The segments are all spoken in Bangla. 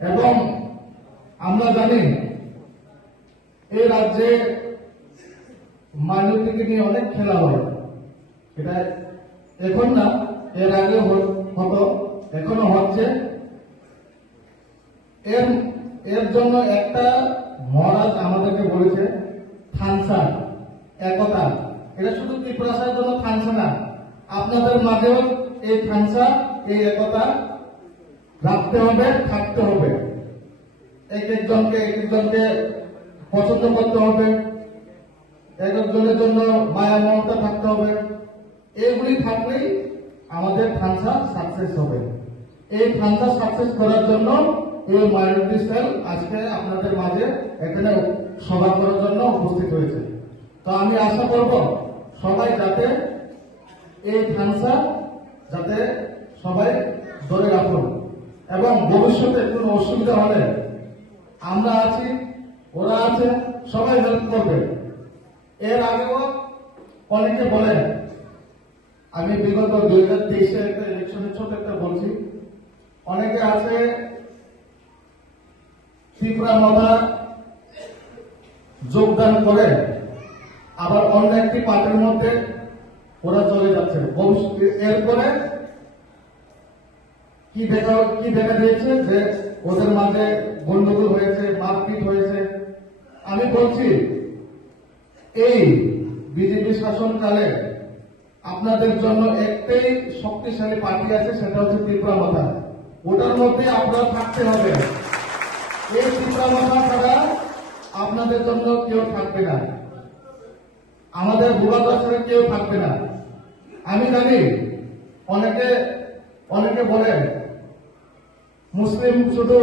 এবং আমরা জানি এই রাজ্যে মাইনরিটিকে নিয়ে অনেক খেলা হয়। এটা এখন না, এর আগে হতো, এখনো হচ্ছে। এর জন্য একটা মহারাজ আমাদেরকে বলেছে থানসা, একতা। এটা শুধু ত্রিপুরার জন্য থানসা না, আপনাদের মাঝেও এই থানসা, এই একতা রাখতে হবে, থাকতে হবে। এক একজনকে পছন্দ করতে হবে, এক একজনের জন্য মায়া মমতা থাকতে হবে। এগুলি থাকলেই আমাদের থানসা সাকসেস হবে। এই থানসা সাকসেস করার জন্য এই মাইনরিটি সেল আজকে আপনাদের মাঝে এখানে সভা করার জন্য উপস্থিত হয়েছে। তো আমি আশা করব সবাই যাতে এই থানসা যাতে সবাই ধরে রাখুন, এবং ভবিষ্যতে কোনো অসুবিধা হলে আমরা আছি, ওরা আছে, সবাই হেল্প করবে। এর আগেও অনেকে বলে, আমি বিগত 2023 একটা ইলেকশনের ছোট একটা বলছি, অনেকে আছে ত্রিপুরা মাথা যোগদান করে আবার অন্য একটি পার্টির মধ্যে ওরা চলে যাচ্ছে। এরপরে কি দেখা দিয়েছে যে ওদের মাঝে গন্ডগোল হয়েছে, মারপিট হয়েছে। আমি বলছি এই বিজেপি শাসনকালে আপনাদের জন্য একটাই শক্তিশালী পার্টি আছে, সেটা হচ্ছে ত্রিপুরা মাথা। ওটার মধ্যে আপনারা থাকতে হবে। এই ত্রিপুরা মাথা ছাড়া আপনাদের জন্য কেউ থাকবে না, আমাদের ভূভাগ ছাড়া কেউ থাকবে না। আমি জানি অনেকে বলে মুসলিম শুধু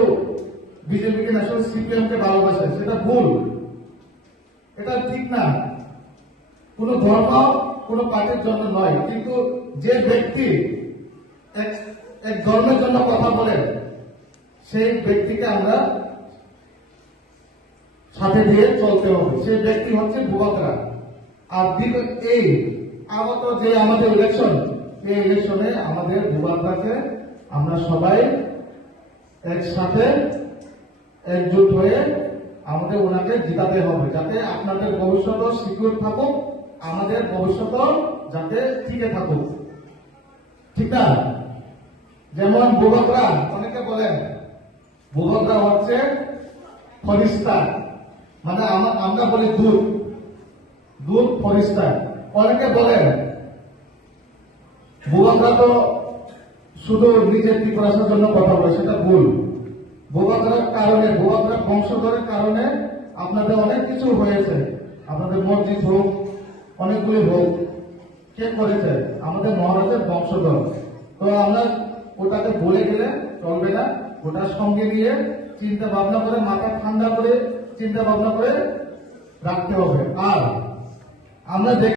বিজেপিকে না, শুধু সিপিএম কে ভালোবাসে। সেটা ভুল, এটা ঠিক না। কোন ধর্ম কোন পার্টির জন্য নয়, কিন্তু যে ব্যক্তি এক ধর্মের জন্য কথা বলে সেই ব্যক্তিকে আমরা সাথে দিয়ে চলতে হবে। সেই ব্যক্তি হচ্ছে ভূভাগরা। আর এই আগত যে আমাদের ইলেকশন, এই ইলেকশনে আমাদের ভূভাগরাকে আমরা সবাই একসাথে একজোট হয়ে আমাদের ওনাকে জিতাতে হবে, যাতে আপনাদের ভবিষ্যৎ সিকিউর থাকুক, আমাদের ভবিষ্যৎ যাতে টিকে থাকুক। ঠিক না? যেমন ভূভাগরা, অনেকে বলেন ভূভাগরা হচ্ছে ফরিস্তা, মানে আমরা বলি দুধ ফরিস্তা। অনেকে বলেন ভূভাগরা তো শুধু নিজের ত্রিপুরার জন্য কথা বলে, সেটা ভুল। ভূভাগরার কারণে, ভূভাগরার বংশধরের কারণে আপনাদের অনেক কিছু হয়েছে। আপনাদের মসজিদ হোক, অনেকগুলি হোক, কে করেছে? আমাদের মহারাজের বংশধর। তো আমরা ওটাকে বলে গেলে চলবে না, ওটার সঙ্গে নিয়ে চিন্তা ভাবনা করে, মাথা ঠান্ডা করে চিন্তা ভাবনা করে রাখতে হবে। আর আমরা